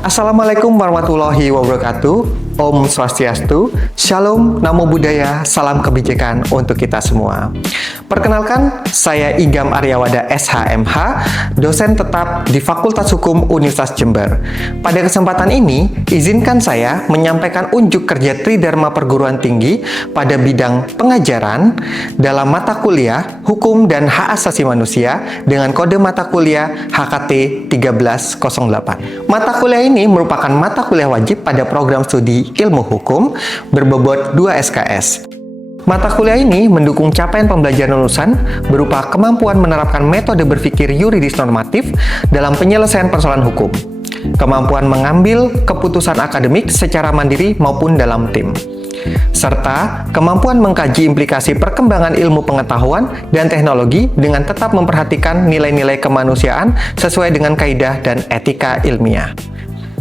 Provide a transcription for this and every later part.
Assalamualaikum warahmatullahi wabarakatuh. Om Swastiastu, Shalom, Namo Buddhaya, Salam Kebijakan untuk kita semua. Perkenalkan, saya Igam Aryawada SHMH, dosen tetap di Fakultas Hukum Universitas Jember. Pada kesempatan ini, izinkan saya menyampaikan unjuk kerja Tridharma Perguruan Tinggi pada bidang pengajaran dalam mata kuliah Hukum dan Hak Asasi Manusia dengan kode mata kuliah HKT 1308. Mata kuliah ini merupakan mata kuliah wajib pada program studi ilmu hukum berbobot 2 SKS. Mata kuliah ini mendukung capaian pembelajaran lulusan berupa kemampuan menerapkan metode berpikir yuridis normatif dalam penyelesaian persoalan hukum, kemampuan mengambil keputusan akademik secara mandiri maupun dalam tim, serta kemampuan mengkaji implikasi perkembangan ilmu pengetahuan dan teknologi dengan tetap memperhatikan nilai-nilai kemanusiaan sesuai dengan kaidah dan etika ilmiah.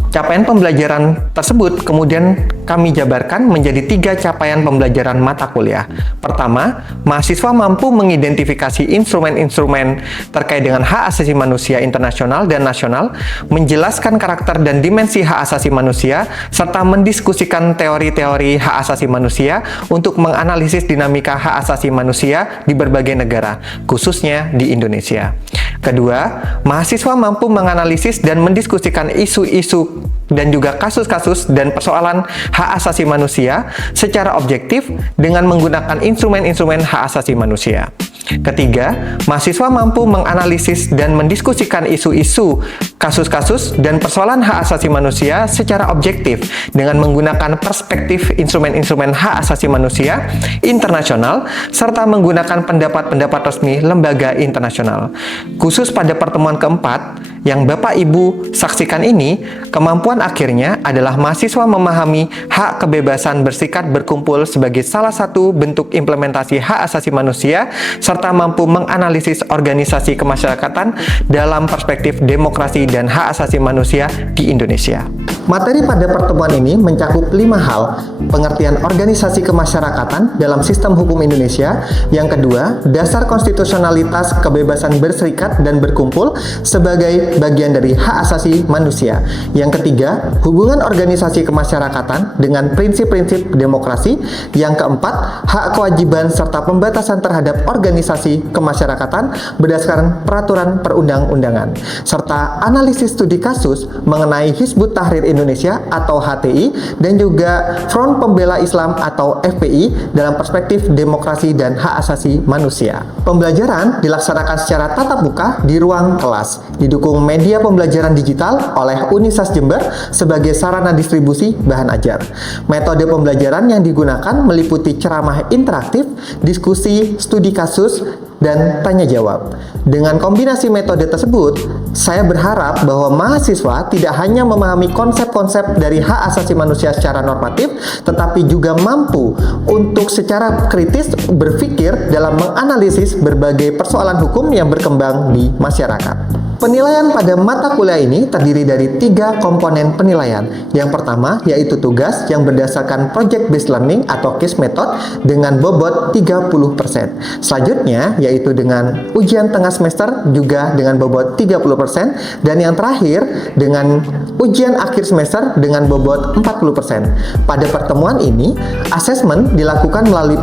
Capaian pembelajaran tersebut kemudian kami jabarkan menjadi 3 capaian pembelajaran mata kuliah. Pertama, mahasiswa mampu mengidentifikasi instrumen-instrumen terkait dengan hak asasi manusia internasional dan nasional, menjelaskan karakter dan dimensi hak asasi manusia, serta mendiskusikan teori-teori hak asasi manusia untuk menganalisis dinamika hak asasi manusia di berbagai negara, khususnya di Indonesia. Kedua, mahasiswa mampu menganalisis dan mendiskusikan isu-isu dan juga kasus-kasus dan persoalan hak asasi manusia secara objektif dengan menggunakan instrumen-instrumen hak asasi manusia. Ketiga, mahasiswa mampu menganalisis dan mendiskusikan isu-isu, kasus-kasus, dan persoalan hak asasi manusia secara objektif dengan menggunakan perspektif instrumen-instrumen hak asasi manusia internasional serta menggunakan pendapat-pendapat resmi lembaga internasional. Khusus pada pertemuan keempat yang Bapak Ibu saksikan ini, kemampuan akhirnya adalah mahasiswa memahami hak kebebasan berserikat berkumpul sebagai salah satu bentuk implementasi hak asasi manusia serta mampu menganalisis organisasi kemasyarakatan dalam perspektif demokrasi dan hak asasi manusia di Indonesia. Materi pada pertemuan ini mencakup 5 hal: pengertian organisasi kemasyarakatan dalam sistem hukum Indonesia, yang kedua, dasar konstitusionalitas kebebasan berserikat dan berkumpul sebagai bagian dari hak asasi manusia, yang ketiga, hubungan organisasi kemasyarakatan dengan prinsip-prinsip demokrasi, yang keempat, hak kewajiban serta pembatasan terhadap organisasi kemasyarakatan berdasarkan peraturan perundang-undangan, serta analisis studi kasus mengenai Hizbut Tahrir Indonesia atau HTI dan juga Front Pembela Islam atau FPI dalam perspektif demokrasi dan hak asasi manusia. Pembelajaran dilaksanakan secara tatap muka di ruang kelas, didukung media pembelajaran digital oleh Universitas Jember sebagai sarana distribusi bahan ajar. Metode pembelajaran yang digunakan meliputi ceramah interaktif, diskusi, studi kasus, dan tanya jawab. Dengan kombinasi metode tersebut, saya berharap bahwa mahasiswa tidak hanya memahami konsep-konsep dari hak asasi manusia secara normatif, tetapi juga mampu untuk secara kritis berpikir dalam menganalisis berbagai persoalan hukum yang berkembang di masyarakat. Penilaian pada mata kuliah ini terdiri dari 3 komponen penilaian. Yang pertama yaitu tugas yang berdasarkan project based learning atau case method dengan bobot 30%. Selanjutnya yaitu dengan ujian tengah semester juga dengan bobot 30%, dan yang terakhir dengan ujian akhir semester dengan bobot 40%. Pada pertemuan ini, asesmen dilakukan melalui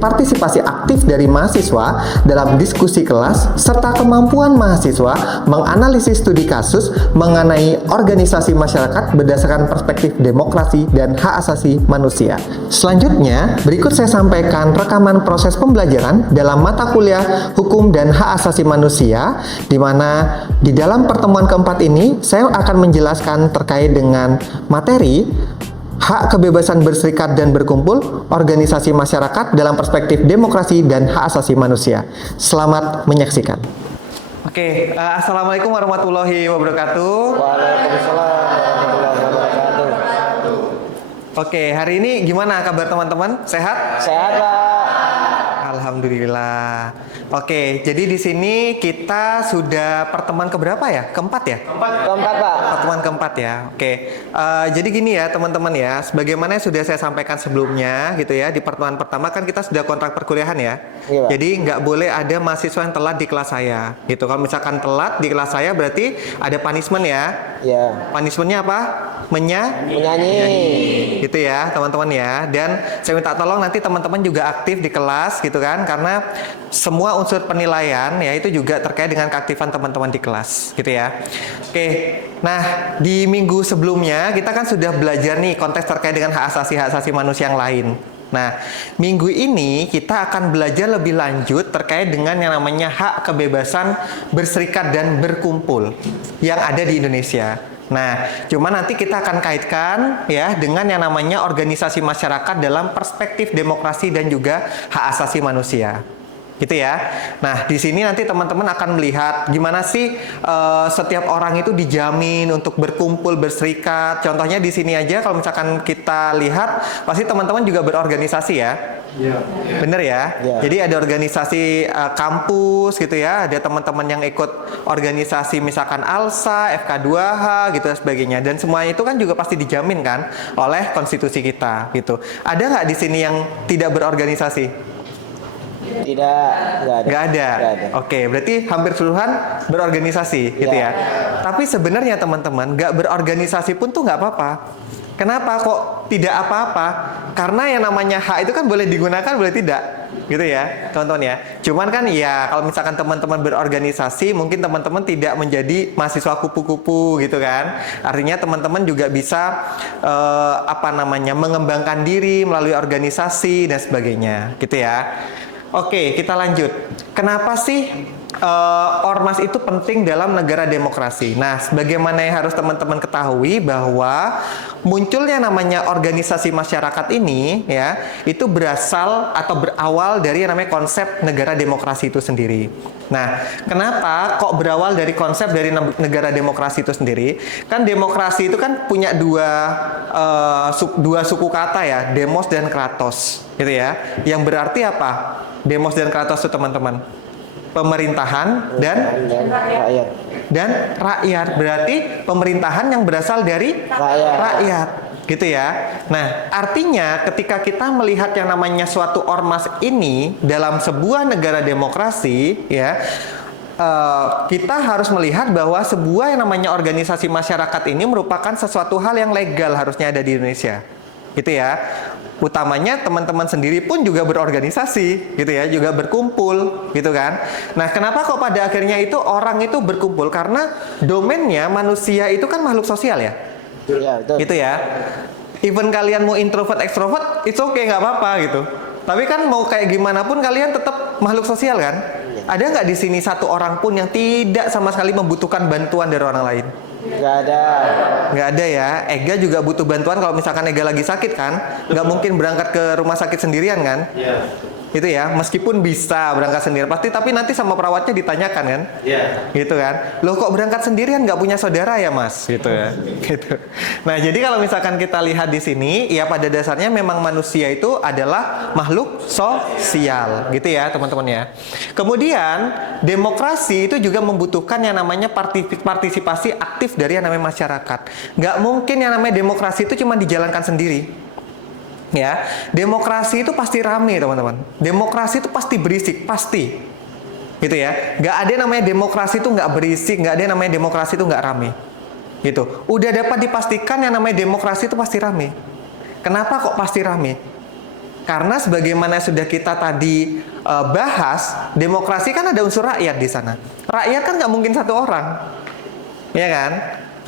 partisipasi aktif dari mahasiswa dalam diskusi kelas serta kemampuan mahasiswa menganalisis studi kasus mengenai organisasi masyarakat berdasarkan perspektif demokrasi dan hak asasi manusia. Selanjutnya, berikut saya sampaikan rekaman proses pembelajaran dalam mata kuliah Hukum dan Hak Asasi Manusia, di mana di dalam pertemuan keempat ini saya akan menjelaskan terkait dengan materi hak kebebasan berserikat dan berkumpul, organisasi masyarakat dalam perspektif demokrasi dan hak asasi manusia. Selamat menyaksikan. Oke, Assalamualaikum warahmatullahi wabarakatuh. Waalaikumsalam warahmatullahi wabarakatuh. Oke, hari ini gimana kabar teman-teman? Sehat? Sehat, Pak. Alhamdulillah. Oke, jadi di sini kita sudah pertemuan keberapa ya? Keempat ya? Keempat, Pak. Pertemuan keempat ya. Oke. Jadi gini ya teman-teman ya, sebagaimana yang sudah saya sampaikan sebelumnya gitu ya, di pertemuan pertama kan kita sudah kontrak perkuliahan ya. Iya, Pak. Jadi nggak boleh ada mahasiswa yang telat di kelas saya gitu. Kalau misalkan telat di kelas saya berarti ada punishment ya. Ya. Punishmentnya apa? Menyanyi. Gitu ya teman-teman ya. Dan saya minta tolong nanti teman-teman juga aktif di kelas gitu kan, karena semua unsur penilaian ya itu juga terkait dengan keaktifan teman-teman di kelas gitu ya. Oke, nah di minggu sebelumnya kita kan sudah belajar nih konteks terkait dengan hak asasi manusia yang lain. Nah, minggu ini kita akan belajar lebih lanjut terkait dengan yang namanya hak kebebasan berserikat dan berkumpul yang ada di Indonesia. Nah, cuma nanti kita akan kaitkan ya dengan yang namanya organisasi masyarakat dalam perspektif demokrasi dan juga hak asasi manusia. Gitu ya. Nah, di sini nanti teman-teman akan melihat gimana sih setiap orang itu dijamin untuk berkumpul, berserikat. Contohnya di sini aja kalau misalkan kita lihat, pasti teman-teman juga berorganisasi ya. Iya. Bener ya? Iya. Jadi ada organisasi kampus gitu ya, ada teman-teman yang ikut organisasi misalkan ALSA, FK2H gitu dan sebagainya. Dan semua itu kan juga pasti dijamin kan oleh konstitusi kita gitu. Ada nggak di sini yang tidak berorganisasi? Tidak, nggak ada. Nggak ada. Nggak ada. Oke, berarti hampir keseluruhan berorganisasi gitu ya. Tapi sebenarnya teman-teman, nggak berorganisasi pun tuh nggak apa-apa. Kenapa kok tidak apa-apa? Karena yang namanya hak itu kan boleh digunakan, boleh tidak. Gitu ya, teman-teman ya. Cuman kan ya kalau misalkan teman-teman berorganisasi, mungkin teman-teman tidak menjadi mahasiswa kupu-kupu gitu kan. Artinya teman-teman juga bisa mengembangkan diri melalui organisasi dan sebagainya, gitu ya. Oke, kita lanjut. Kenapa sih ormas itu penting dalam negara demokrasi? Nah, sebagaimana yang harus teman-teman ketahui bahwa munculnya namanya organisasi masyarakat ini ya, itu berasal atau berawal dari yang namanya konsep negara demokrasi itu sendiri. Nah, kenapa kok berawal dari konsep dari negara demokrasi itu sendiri? Kan demokrasi itu kan punya dua suku kata ya, demos dan kratos, gitu ya. Yang berarti apa? Demos dan kratos itu teman-teman, pemerintahan dan Rakyat. rakyat. Berarti pemerintahan yang berasal dari rakyat, gitu ya. Nah, artinya ketika kita melihat yang namanya suatu ormas ini dalam sebuah negara demokrasi ya, kita harus melihat bahwa sebuah yang namanya organisasi masyarakat ini merupakan sesuatu hal yang legal harusnya ada di Indonesia, gitu ya. Utamanya teman-teman sendiri pun juga berorganisasi, gitu ya, juga berkumpul, gitu kan. Nah, kenapa kok pada akhirnya itu orang itu berkumpul? Karena domainnya manusia itu kan makhluk sosial ya, Ya, betul. gitu ya. Even kalian mau introvert, extrovert, it's okay, nggak apa-apa gitu. Tapi kan mau kayak gimana pun kalian tetap makhluk sosial kan. Ada nggak di sini satu orang pun yang tidak sama sekali membutuhkan bantuan dari orang lain? Nggak ada. Nggak ada ya. Ega juga butuh bantuan kalau misalkan Ega lagi sakit kan. Nggak mungkin berangkat ke rumah sakit sendirian kan. Iya. Itu ya, meskipun bisa berangkat sendirian pasti, tapi nanti sama perawatnya ditanyakan kan. Iya. Gitu kan. Loh kok berangkat sendirian nggak punya saudara ya mas? Gitu ya. Gitu. Nah jadi kalau misalkan kita lihat di sini, ya pada dasarnya memang manusia itu adalah makhluk sosial. Gitu ya teman-teman ya. Kemudian demokrasi itu juga membutuhkan yang namanya partisipasi aktif dari yang namanya masyarakat. Nggak mungkin yang namanya demokrasi itu cuma dijalankan sendiri. Ya, demokrasi itu pasti rame teman-teman. Demokrasi itu pasti berisik, pasti, gitu ya. Nggak ada yang namanya demokrasi itu nggak berisik, nggak ada yang namanya demokrasi itu nggak rame, gitu. Udah dapat dipastikan yang namanya demokrasi itu pasti rame. Kenapa kok pasti rame? Karena sebagaimana sudah kita tadi bahas, demokrasi kan ada unsur rakyat di sana. Rakyat kan nggak mungkin satu orang, ya kan?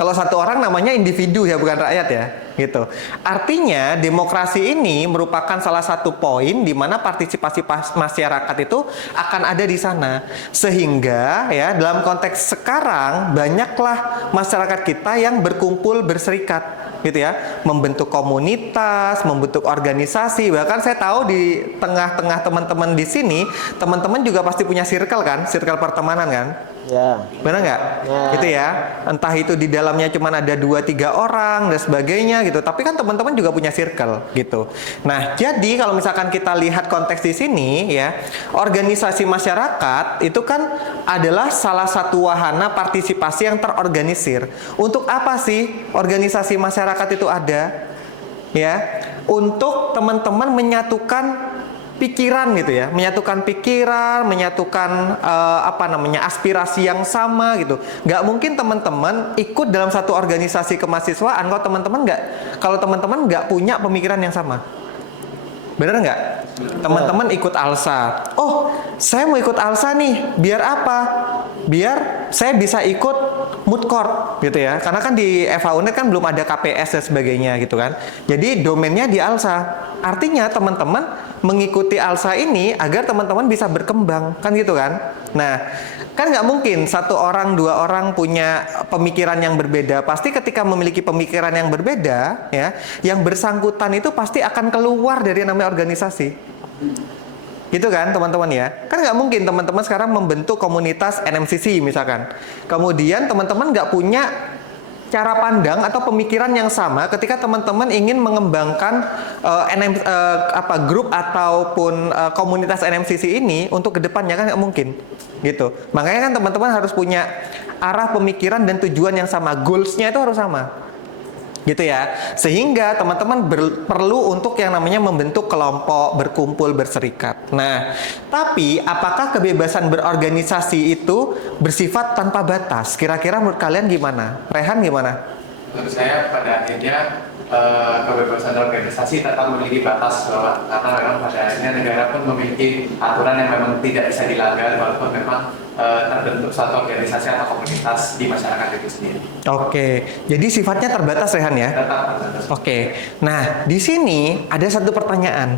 Kalau satu orang namanya individu ya, bukan rakyat ya, gitu. Artinya demokrasi ini merupakan salah satu poin di mana partisipasi masyarakat itu akan ada di sana. Sehingga ya dalam konteks sekarang banyaklah masyarakat kita yang berkumpul berserikat, gitu ya, membentuk komunitas, membentuk organisasi. Bahkan saya tahu di tengah-tengah teman-teman di sini, teman-teman juga pasti punya circle kan, circle pertemanan kan. Ya. Benar nggak? Ya. Gitu ya. Entah itu di dalamnya cuma ada 2-3 orang dan sebagainya gitu. Tapi kan teman-teman juga punya circle gitu. Nah, jadi kalau misalkan kita lihat konteks di sini ya, organisasi masyarakat itu kan adalah salah satu wahana partisipasi yang terorganisir. Untuk apa sih organisasi masyarakat itu ada? Ya, untuk teman-teman menyatukan pikiran gitu ya, menyatukan pikiran, menyatukan aspirasi yang sama gitu. Nggak mungkin teman-teman ikut dalam satu organisasi kemahasiswaan kalau teman-teman nggak punya pemikiran yang sama. Bener nggak? Teman-teman ikut ALSA. Oh, saya mau ikut ALSA nih. Biar apa? Biar saya bisa ikut mood court gitu ya. Karena kan di FH Uned kan belum ada KPS dan sebagainya gitu kan. Jadi domainnya di ALSA. Artinya teman-teman mengikuti ALSA ini agar teman-teman bisa berkembang. Kan gitu kan? Nah, kan nggak mungkin satu orang, dua orang punya pemikiran yang berbeda. Pasti ketika memiliki pemikiran yang berbeda, ya, yang bersangkutan itu pasti akan keluar dari yang namanya organisasi. Gitu kan teman-teman ya. Kan nggak mungkin teman-teman sekarang membentuk komunitas NMCC misalkan. Kemudian teman-teman nggak punya cara pandang atau pemikiran yang sama ketika teman-teman ingin mengembangkan grup ataupun komunitas NMCC ini untuk kedepannya, kan nggak mungkin gitu. Makanya kan teman-teman harus punya arah pemikiran dan tujuan yang sama, goals-nya itu harus sama gitu ya, sehingga teman-teman perlu untuk yang namanya membentuk kelompok, berkumpul, berserikat. Nah, tapi apakah kebebasan berorganisasi itu bersifat tanpa batas? Kira-kira menurut kalian gimana? Rehan gimana? Menurut saya pada akhirnya kebebasan organisasi tetap memiliki batas, karena memang pada akhirnya negara pun memiliki aturan yang memang tidak bisa dilanggar walaupun memang terbentuk suatu organisasi atau komunitas di masyarakat itu sendiri. Oke, jadi sifatnya terbatas, Rehan ya? Tetap terbatas. Oke, nah di sini ada satu pertanyaan.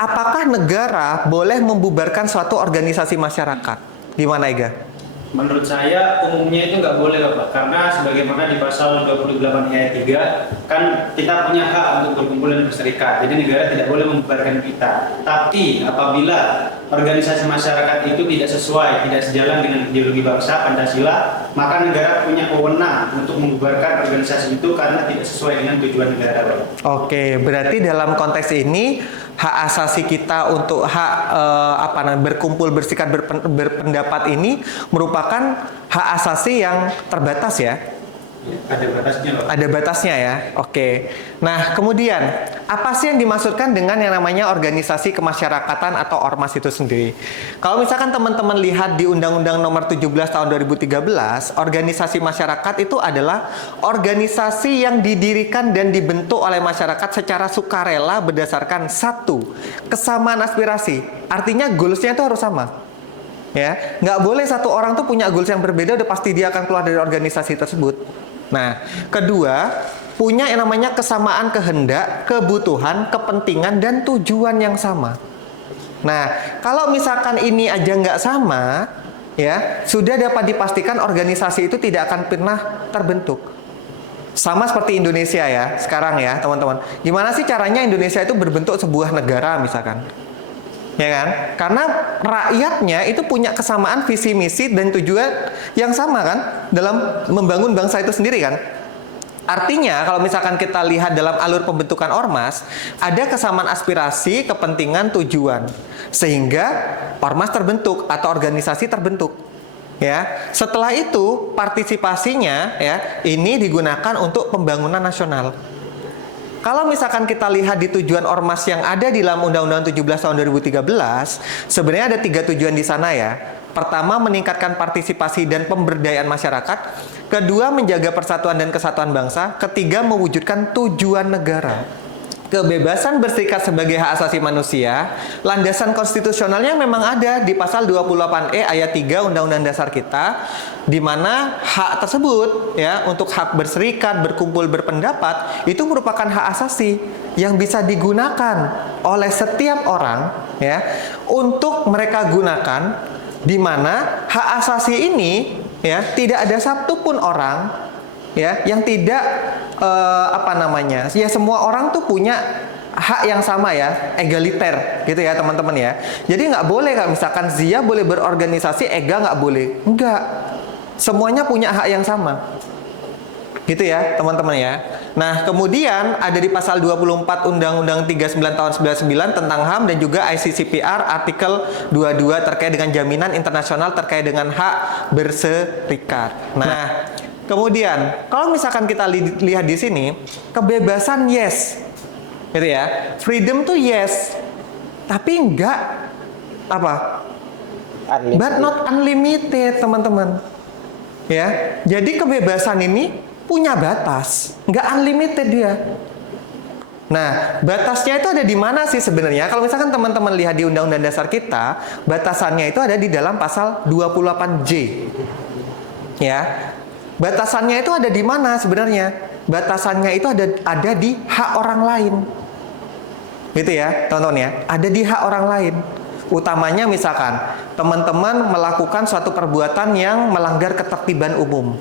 Apakah negara boleh membubarkan suatu organisasi masyarakat? Gimana, Ega? Menurut saya umumnya itu nggak boleh Bapak, karena sebagaimana di pasal 28 ayat 3 kan kita punya hak untuk berkumpul dan berserikat, jadi negara tidak boleh membubarkan kita. Tapi apabila organisasi masyarakat itu tidak sesuai, tidak sejalan dengan ideologi bangsa Pancasila, maka negara punya wewenang untuk membubarkan organisasi itu karena tidak sesuai dengan tujuan negara Bapak. Oke, berarti dalam konteks ini hak asasi kita untuk hak berkumpul, berserikat, berpendapat ini merupakan hak asasi yang terbatas ya? Ada batasnya Bapak. Ada batasnya ya? Oke. Nah, kemudian apa sih yang dimaksudkan dengan yang namanya organisasi kemasyarakatan atau ormas itu sendiri? Kalau misalkan teman-teman lihat di Undang-Undang Nomor 17 Tahun 2013, organisasi masyarakat itu adalah organisasi yang didirikan dan dibentuk oleh masyarakat secara sukarela berdasarkan satu, kesamaan aspirasi. Artinya goals-nya itu harus sama. Ya, nggak boleh satu orang tuh punya goals yang berbeda, udah pasti dia akan keluar dari organisasi tersebut. Nah, kedua, punya yang namanya kesamaan kehendak, kebutuhan, kepentingan, dan tujuan yang sama. Nah, kalau misalkan ini aja nggak sama, ya, sudah dapat dipastikan organisasi itu tidak akan pernah terbentuk. Sama seperti Indonesia ya, sekarang ya, teman-teman. Gimana sih caranya Indonesia itu berbentuk sebuah negara misalkan? Ya kan? Karena rakyatnya itu punya kesamaan visi misi dan tujuan yang sama kan dalam membangun bangsa itu sendiri kan. Artinya kalau misalkan kita lihat dalam alur pembentukan ormas, ada kesamaan aspirasi, kepentingan, tujuan, sehingga ormas terbentuk atau organisasi terbentuk. Ya, setelah itu partisipasinya ya ini digunakan untuk pembangunan nasional. Kalau misalkan kita lihat di tujuan ormas yang ada di dalam Undang-Undang 17 tahun 2013, sebenarnya ada 3 tujuan di sana ya. Pertama, meningkatkan partisipasi dan pemberdayaan masyarakat. Kedua, menjaga persatuan dan kesatuan bangsa. Ketiga, mewujudkan tujuan negara. Kebebasan berserikat sebagai hak asasi manusia, landasan konstitusionalnya memang ada di pasal 28E ayat 3 Undang-Undang Dasar kita, di mana hak tersebut ya untuk hak berserikat, berkumpul, berpendapat itu merupakan hak asasi yang bisa digunakan oleh setiap orang ya untuk mereka gunakan, di mana hak asasi ini ya tidak ada satupun orang ya yang tidak ya semua orang tuh punya hak yang sama ya, egaliter gitu ya teman-teman ya. Jadi nggak boleh kalau misalkan Zia boleh berorganisasi, Ega nggak boleh. Enggak, semuanya punya hak yang sama gitu ya teman-teman ya. Nah kemudian ada di pasal 24 Undang-Undang 39 tahun 99 tentang HAM dan juga ICCPR artikel 22 terkait dengan jaminan internasional terkait dengan hak berserikat. Nah kemudian, kalau misalkan kita lihat di sini, kebebasan yes, gitu ya, freedom tuh yes, tapi enggak apa? Unlimited. But not unlimited, teman-teman. Ya, jadi kebebasan ini punya batas, nggak unlimited dia. Nah, batasnya itu ada di mana sih sebenarnya? Kalau misalkan teman-teman lihat di Undang-Undang Dasar kita, batasannya itu ada di dalam pasal 28J. Ya, batasannya itu ada di mana sebenarnya? Batasannya itu ada di hak orang lain. Gitu ya, teman-teman ya. Ada di hak orang lain. Utamanya misalkan teman-teman melakukan suatu perbuatan yang melanggar ketertiban umum,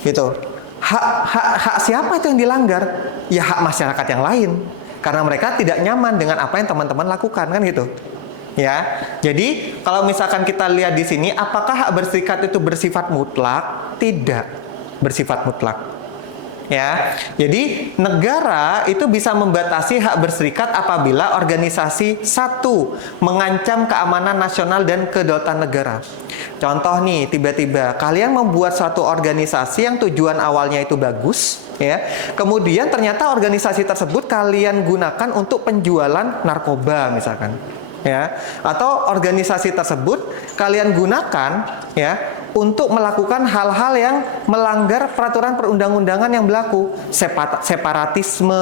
gitu. Hak siapa itu yang dilanggar? Ya hak masyarakat yang lain, karena mereka tidak nyaman dengan apa yang teman-teman lakukan, kan gitu. Ya, jadi kalau misalkan kita lihat di sini, apakah hak berserikat itu bersifat mutlak? Tidak bersifat mutlak. Ya, jadi negara itu bisa membatasi hak berserikat apabila organisasi satu mengancam keamanan nasional dan kedaulatan negara. Contoh nih, tiba-tiba kalian membuat suatu organisasi yang tujuan awalnya itu bagus, ya. Kemudian ternyata organisasi tersebut kalian gunakan untuk penjualan narkoba misalkan, ya. Atau organisasi tersebut kalian gunakan, ya, untuk melakukan hal-hal yang melanggar peraturan perundang-undangan yang berlaku, separatisme,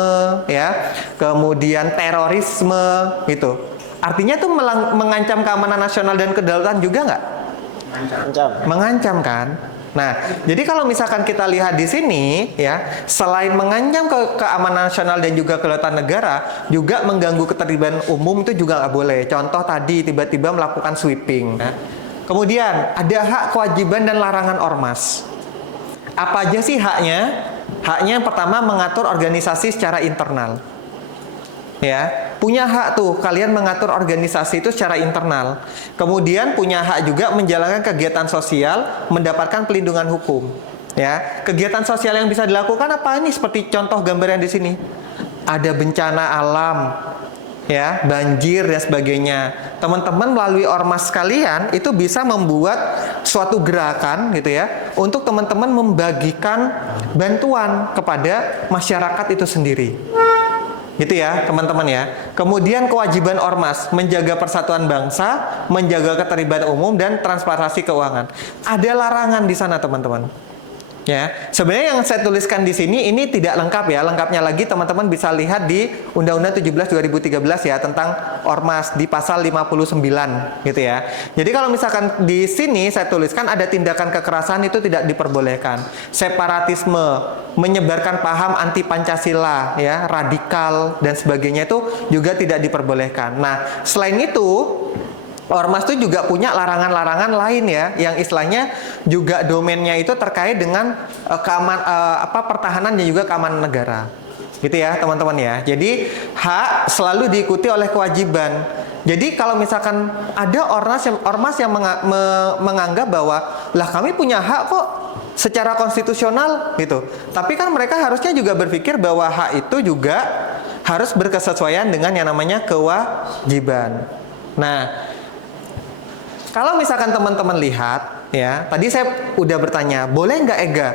ya, kemudian terorisme, gitu. Artinya itu mengancam keamanan nasional dan kedaulatan juga nggak? Mengancam kan? Nah, jadi kalau misalkan kita lihat di sini, ya, selain mengancam keamanan nasional dan juga kedaulatan negara, juga mengganggu ketertiban umum itu juga nggak boleh. Contoh tadi tiba-tiba melakukan sweeping. Ya. Kemudian ada hak, kewajiban, dan larangan ormas. Apa aja sih haknya? Haknya yang pertama mengatur organisasi secara internal. Ya, punya hak tuh kalian mengatur organisasi itu secara internal. Kemudian punya hak juga menjalankan kegiatan sosial, mendapatkan pelindungan hukum. Ya, kegiatan sosial yang bisa dilakukan apa ini? Seperti contoh gambar yang di sini. Ada bencana alam, ya, banjir dan sebagainya. Teman-teman melalui ormas kalian itu bisa membuat suatu gerakan gitu ya, untuk teman-teman membagikan bantuan kepada masyarakat itu sendiri. Gitu ya, teman-teman ya. Kemudian kewajiban ormas menjaga persatuan bangsa, menjaga keterlibatan umum dan transparansi keuangan. Ada larangan di sana, teman-teman. Ya, sebenarnya yang saya tuliskan di sini ini tidak lengkap ya. Lengkapnya lagi teman-teman bisa lihat di Undang-Undang 17 2013 ya, tentang ormas di pasal 59 gitu ya. Jadi kalau misalkan di sini saya tuliskan ada tindakan kekerasan itu tidak diperbolehkan. Separatisme, menyebarkan paham anti Pancasila ya, radikal dan sebagainya itu juga tidak diperbolehkan. Nah, selain itu ormas itu juga punya larangan-larangan lain ya, yang istilahnya juga domainnya itu terkait dengan pertahanan dan juga keamanan negara. Gitu ya, teman-teman ya. Jadi hak selalu diikuti oleh kewajiban. Jadi kalau misalkan ada ormas yang menganggap bahwa lah kami punya hak kok secara konstitusional gitu. Tapi kan mereka harusnya juga berpikir bahwa hak itu juga harus berkesesuaian dengan yang namanya kewajiban. Nah, kalau misalkan teman-teman lihat, ya, tadi saya udah bertanya, boleh nggak EGA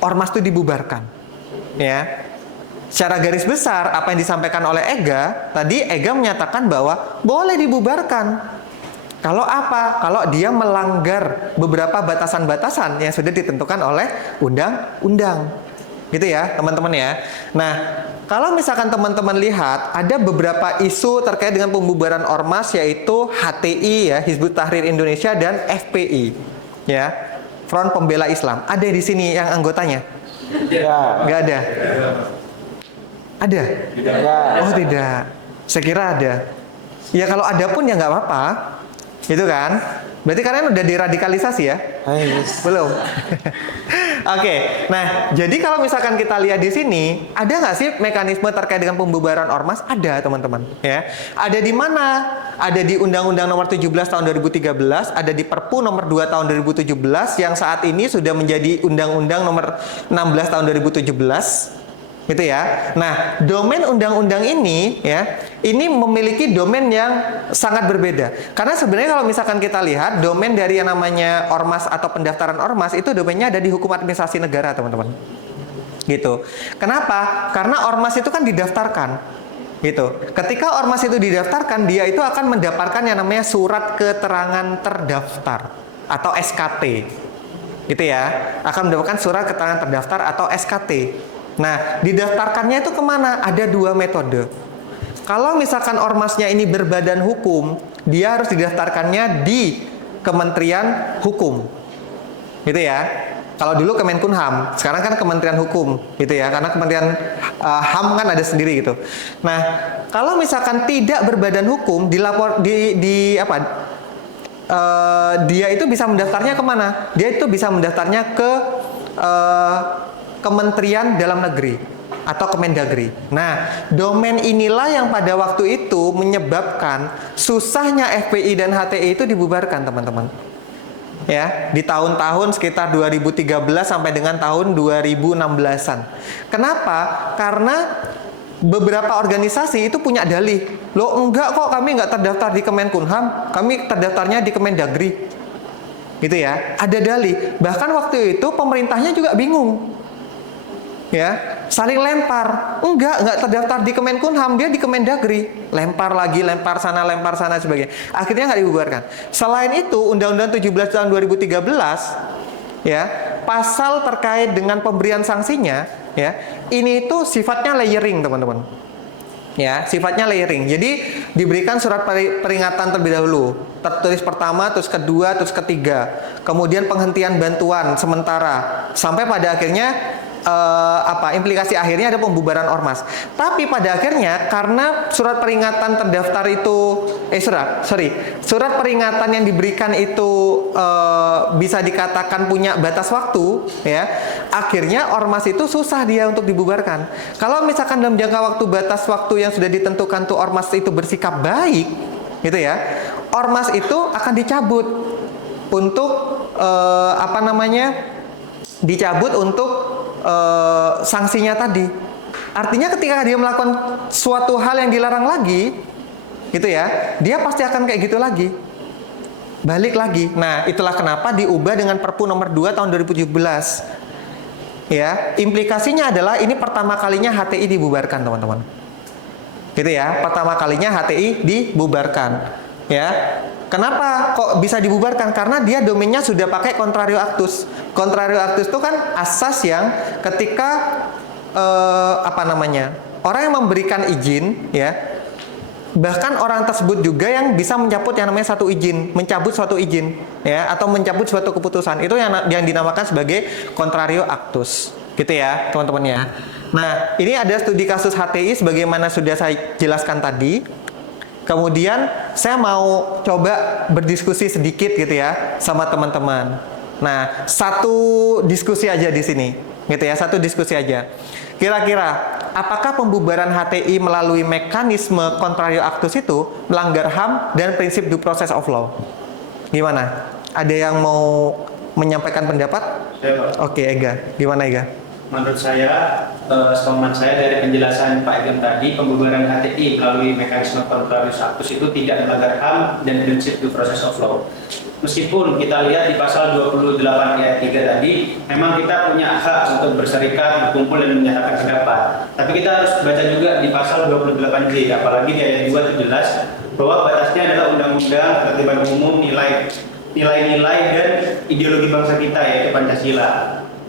ormas itu dibubarkan? Ya, secara garis besar apa yang disampaikan oleh EGA, tadi EGA menyatakan bahwa boleh dibubarkan. Kalau apa? Kalau dia melanggar beberapa batasan-batasan yang sudah ditentukan oleh undang-undang. Gitu ya, teman-teman ya. Nah, kalau misalkan teman-teman lihat ada beberapa isu terkait dengan pembubaran ormas, yaitu HTI ya, Hizbut Tahrir Indonesia, dan FPI ya, Front Pembela Islam. Ada di sini yang anggotanya? Ya. Nggak ada. Ada? Ya. Oh tidak. Saya kira ada. Ya kalau ada pun ya nggak apa-apa. Gitu kan? Berarti kalian udah diradikalisasi ya? Belum. Oke. Nah, jadi kalau misalkan kita lihat di sini, ada nggak sih mekanisme terkait dengan pembubaran ormas? Ada, teman-teman. Ya. Ada di mana? Ada di Undang-Undang Nomor 17 Tahun 2013, ada di Perpu Nomor 2 Tahun 2017, yang saat ini sudah menjadi Undang-Undang Nomor 16 Tahun 2017. Gitu ya. Nah, domain undang-undang ini ya, ini memiliki domain yang sangat berbeda. Karena sebenarnya kalau misalkan kita lihat domain dari yang namanya ormas atau pendaftaran ormas, itu domainnya ada di hukum administrasi negara, teman-teman. Gitu. Kenapa? Karena ormas itu kan didaftarkan. Gitu. Ketika ormas itu didaftarkan, dia itu akan mendapatkan yang namanya surat keterangan terdaftar atau SKT. Gitu ya. Akan mendapatkan surat keterangan terdaftar atau SKT. Nah, didaftarkannya itu kemana? Ada dua metode. Kalau misalkan ormasnya ini berbadan hukum, dia harus didaftarkannya di Kementerian Hukum. Gitu ya. Kalau dulu Kemenkumham, sekarang kan Kementerian Hukum, gitu ya. Karena Kementerian HAM kan ada sendiri gitu. Nah, kalau misalkan tidak berbadan hukum, dia itu bisa mendaftarnya kemana? Dia itu bisa mendaftarnya ke Kementerian Dalam Negeri atau Kemendagri. Nah, domain inilah yang pada waktu itu menyebabkan susahnya FPI dan HTI itu dibubarkan, teman-teman. Ya, di tahun-tahun sekitar 2013 sampai dengan tahun 2016-an. Kenapa? Karena beberapa organisasi itu punya dalih. Loh, enggak kok, kami enggak terdaftar di Kemenkumham, kami terdaftarnya di Kemendagri. Gitu ya. Ada dalih. Bahkan waktu itu pemerintahnya juga bingung. Ya, saling lempar. Enggak terdaftar di Kemenkumham, dia di Kemendagri. Lempar lagi, lempar sana sebagainya. Akhirnya nggak dibubarkan. Selain itu, Undang-Undang 17 tahun 2013, ya, pasal terkait dengan pemberian sanksinya, ya, ini itu sifatnya layering, teman-teman. Ya, sifatnya layering. Jadi diberikan surat peringatan terlebih dahulu, tertulis pertama, terus kedua, terus ketiga, kemudian penghentian bantuan sementara, sampai pada akhirnya implikasi akhirnya ada pembubaran ormas. Tapi pada akhirnya karena surat peringatan terdaftar itu surat peringatan yang diberikan itu bisa dikatakan punya batas waktu, ya, akhirnya ormas itu susah dia untuk dibubarkan. Kalau misalkan dalam jangka waktu batas waktu yang sudah ditentukan tuh ormas itu bersikap baik, gitu ya, ormas itu akan dicabut untuk dicabut untuk sanksinya tadi. Artinya ketika dia melakukan suatu hal yang dilarang lagi, gitu ya, dia pasti akan kayak gitu lagi, balik lagi. Nah, itulah kenapa diubah dengan Perpu nomor 2 tahun 2017. Ya, implikasinya adalah ini pertama kalinya HTI dibubarkan, teman-teman. Gitu ya, pertama kalinya HTI dibubarkan. Ya. Kenapa kok bisa dibubarkan? Karena dia domainnya sudah pakai contrario actus. Contrario actus itu kan asas yang ketika orang yang memberikan izin, ya, bahkan orang tersebut juga yang bisa mencabut yang namanya mencabut suatu izin, ya, atau mencabut suatu keputusan. Itu yang dinamakan sebagai contrario actus. Gitu ya, teman-teman ya. Nah, ini ada studi kasus HTI sebagaimana sudah saya jelaskan tadi. Kemudian saya mau coba berdiskusi sedikit gitu ya sama teman-teman. Nah, satu diskusi aja di sini, gitu ya, satu diskusi aja. Kira-kira apakah pembubaran HTI melalui mekanisme contrario actus itu melanggar HAM dan prinsip due process of law? Gimana? Ada yang mau menyampaikan pendapat? Oke, Ega. Gimana, Ega? Menurut saya, sepemahaman saya dari penjelasan Pak Igam tadi, pembubaran HTI melalui mekanisme contrario actus itu tidak melanggar HAM dan prinsip due process of law. Meskipun kita lihat di pasal 28 ayat 3 tadi, memang kita punya hak untuk berserikat, berkumpul, dan menyatakan pendapat. Tapi kita harus baca juga di pasal 28J, apalagi di ayat 2 terjelas bahwa batasnya adalah undang-undang, ketertiban umum, nilai-nilai dan ideologi bangsa kita, yaitu Pancasila.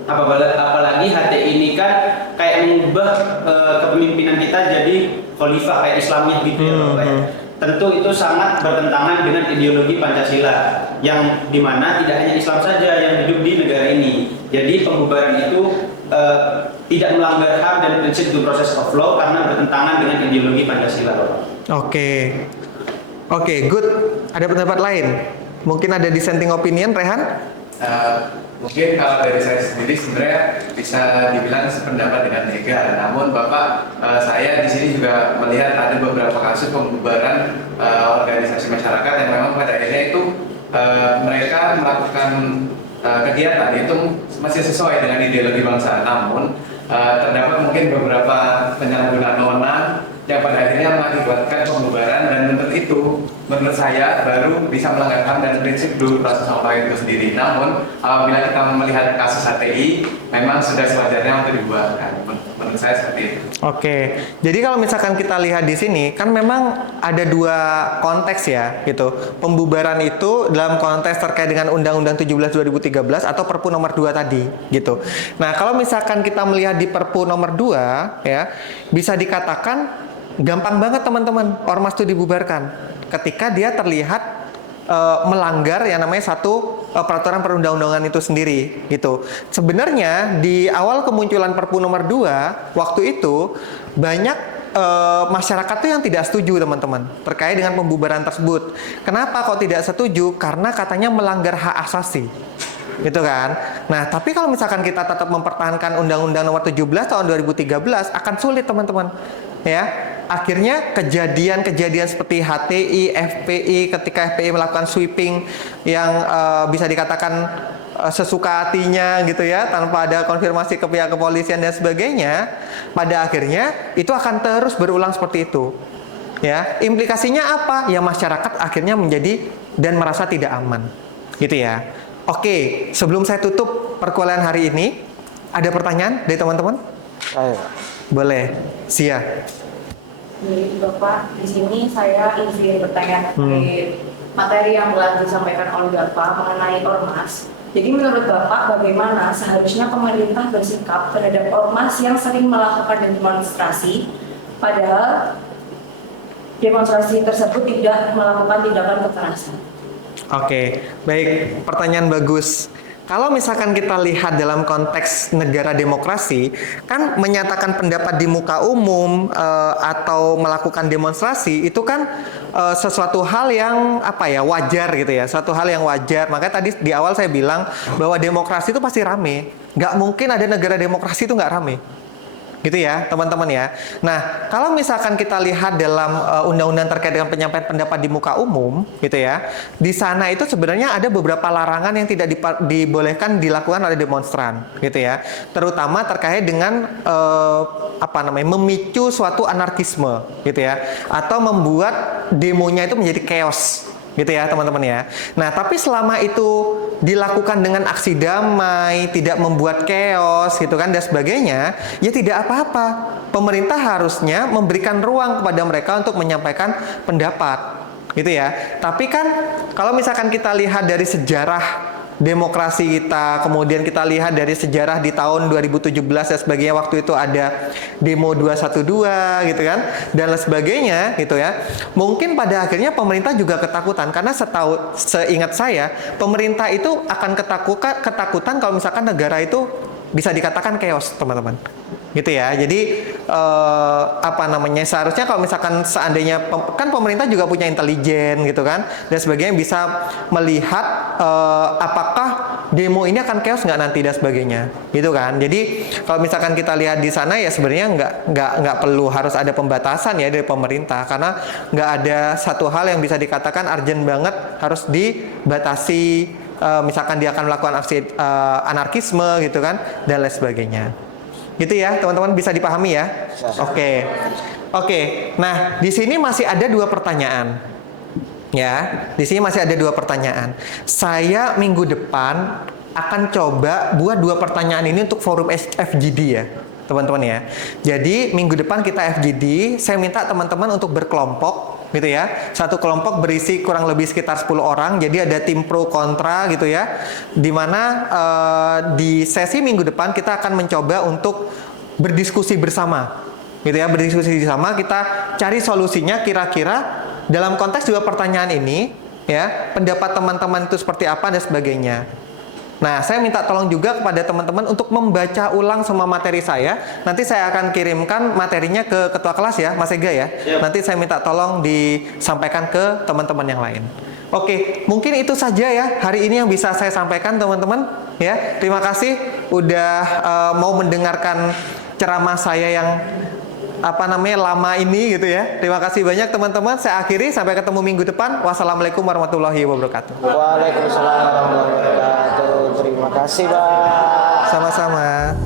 Apalagi HTI ini kan kayak mengubah kepemimpinan kita jadi khalifah kayak Islamiyah gitu ya, Pak. Tentu itu sangat bertentangan dengan ideologi Pancasila yang dimana tidak hanya Islam saja yang hidup di negara ini. Jadi pembubaran itu tidak melanggar HAM dan prinsip due process of law karena bertentangan dengan ideologi Pancasila, Pak. Oke, good. Ada pendapat lain? Mungkin ada dissenting opinion, Rehan? Mungkin kalau dari saya sendiri sebenarnya bisa dibilang sependapat dengan Ega. Namun Bapak, saya di sini juga melihat ada beberapa kasus pembubaran organisasi masyarakat yang memang pada akhirnya itu mereka melakukan kegiatan itu masih sesuai dengan ideologi bangsa. Namun terdapat mungkin beberapa penyalahgunaan wewenang yang pada akhirnya mengakibatkan pembubaran, dan menurut saya baru bisa melanggar HAM dan prinsip due process of law itu sendiri. Namun apabila kita melihat kasus HTI, memang sudah sewajarnya untuk dibubarkan menurut menurut saya seperti itu. Oke, jadi kalau misalkan kita lihat di sini, kan memang ada dua konteks ya, gitu. Pembubaran itu dalam konteks terkait dengan Undang-Undang 17 2013 atau Perpu nomor 2 tadi, gitu. Nah, kalau misalkan kita melihat di Perpu nomor 2, ya, bisa dikatakan gampang banget teman-teman, ormas itu dibubarkan ketika dia terlihat melanggar yang namanya satu peraturan perundang-undangan itu sendiri gitu. Sebenarnya di awal kemunculan Perpu nomor 2 waktu itu banyak masyarakat tuh yang tidak setuju teman-teman terkait dengan pembubaran tersebut. Kenapa kok tidak setuju? Karena katanya melanggar hak asasi. Gitu kan. Nah, tapi kalau misalkan kita tetap mempertahankan Undang-Undang Nomor 17 tahun 2013 akan sulit teman-teman. Ya. Akhirnya kejadian-kejadian seperti HTI, FPI ketika FPI melakukan sweeping yang bisa dikatakan sesuka hatinya gitu ya, tanpa ada konfirmasi ke pihak kepolisian dan sebagainya, pada akhirnya itu akan terus berulang seperti itu. Ya, implikasinya apa? Ya masyarakat akhirnya menjadi dan merasa tidak aman. Gitu ya. Oke, sebelum saya tutup perkuliahan hari ini, ada pertanyaan dari teman-teman? Ayo. Boleh. Sia. Jadi Bapak, di sini saya izin bertanya terkait materi yang telah disampaikan oleh Bapak mengenai ormas. Jadi menurut Bapak, bagaimana seharusnya pemerintah bersikap terhadap ormas yang sering melakukan demonstrasi, padahal demonstrasi tersebut tidak melakukan tindakan kekerasan? Oke, baik. Pertanyaan bagus. Kalau misalkan kita lihat dalam konteks negara demokrasi, kan menyatakan pendapat di muka umum atau melakukan demonstrasi itu kan sesuatu hal yang apa ya, wajar gitu ya, suatu hal yang wajar. Makanya tadi di awal saya bilang bahwa demokrasi itu pasti rame. Nggak mungkin ada negara demokrasi itu nggak rame. Gitu ya teman-teman ya. Nah, kalau misalkan kita lihat dalam undang-undang terkait dengan penyampaian pendapat di muka umum gitu ya, di sana itu sebenarnya ada beberapa larangan yang tidak dibolehkan dilakukan oleh demonstran gitu ya, terutama terkait dengan memicu suatu anarkisme gitu ya, atau membuat demonya itu menjadi chaos gitu ya teman-teman ya. Nah, tapi selama itu dilakukan dengan aksi damai, tidak membuat chaos gitu kan dan sebagainya, ya tidak apa-apa. Pemerintah harusnya memberikan ruang kepada mereka untuk menyampaikan pendapat gitu ya. Tapi kan kalau misalkan kita lihat dari sejarah demokrasi kita, kemudian kita lihat dari sejarah di tahun 2017 dan sebagainya, waktu itu ada demo 212 gitu kan dan lain sebagainya gitu ya. Mungkin pada akhirnya pemerintah juga ketakutan karena seingat saya pemerintah itu akan ketakutan kalau misalkan negara itu bisa dikatakan chaos teman-teman. Gitu ya. Jadi seharusnya kalau misalkan seandainya kan pemerintah juga punya intelijen gitu kan dan sebagainya, bisa melihat apakah demo ini akan chaos nggak nanti dan sebagainya gitu kan. Jadi kalau misalkan kita lihat di sana ya sebenarnya nggak perlu harus ada pembatasan ya dari pemerintah, karena nggak ada satu hal yang bisa dikatakan urgent banget harus dibatasi. Misalkan dia akan melakukan aksi anarkisme gitu kan dan lain sebagainya. Gitu ya, teman-teman, bisa dipahami ya? Oke. Nah, di sini masih ada dua pertanyaan. Ya, di sini masih ada dua pertanyaan. Saya minggu depan akan coba buat dua pertanyaan ini untuk forum FGD ya, teman-teman ya. Jadi, minggu depan kita FGD, saya minta teman-teman untuk berkelompok gitu ya. Satu kelompok berisi kurang lebih sekitar 10 orang. Jadi ada tim pro kontra gitu ya. Dimana di sesi minggu depan kita akan mencoba untuk berdiskusi bersama. Gitu ya, berdiskusi bersama, kita cari solusinya kira-kira dalam konteks dua pertanyaan ini ya, pendapat teman-teman itu seperti apa dan sebagainya. Nah, saya minta tolong juga kepada teman-teman untuk membaca ulang semua materi saya. Nanti saya akan kirimkan materinya ke ketua kelas ya, Mas Ega ya. Yep. Nanti saya minta tolong disampaikan ke teman-teman yang lain. Oke, mungkin itu saja ya hari ini yang bisa saya sampaikan teman-teman ya. Terima kasih udah mau mendengarkan ceramah saya yang lama ini gitu ya. Terima kasih banyak teman-teman. Saya akhiri, sampai ketemu minggu depan. Wassalamualaikum warahmatullahi wabarakatuh. Waalaikumsalam warahmatullahi wabarakatuh. Terima kasih, Pak. Sama-sama.